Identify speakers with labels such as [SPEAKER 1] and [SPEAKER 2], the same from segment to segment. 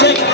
[SPEAKER 1] shake.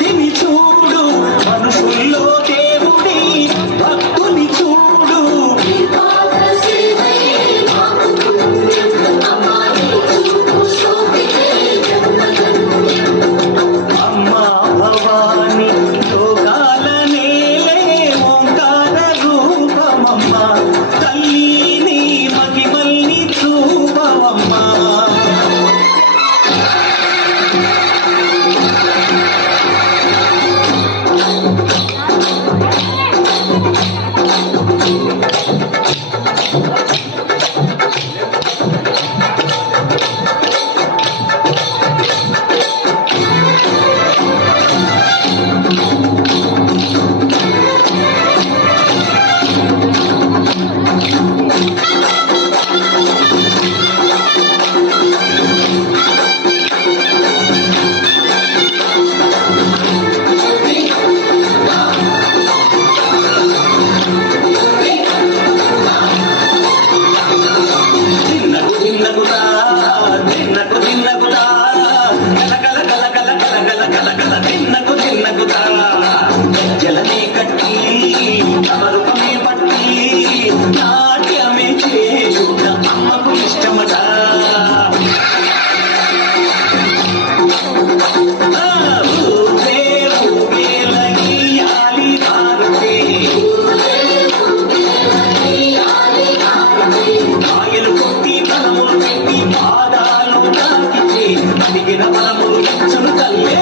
[SPEAKER 1] అడిగిన బలములు వచ్చును తల్లే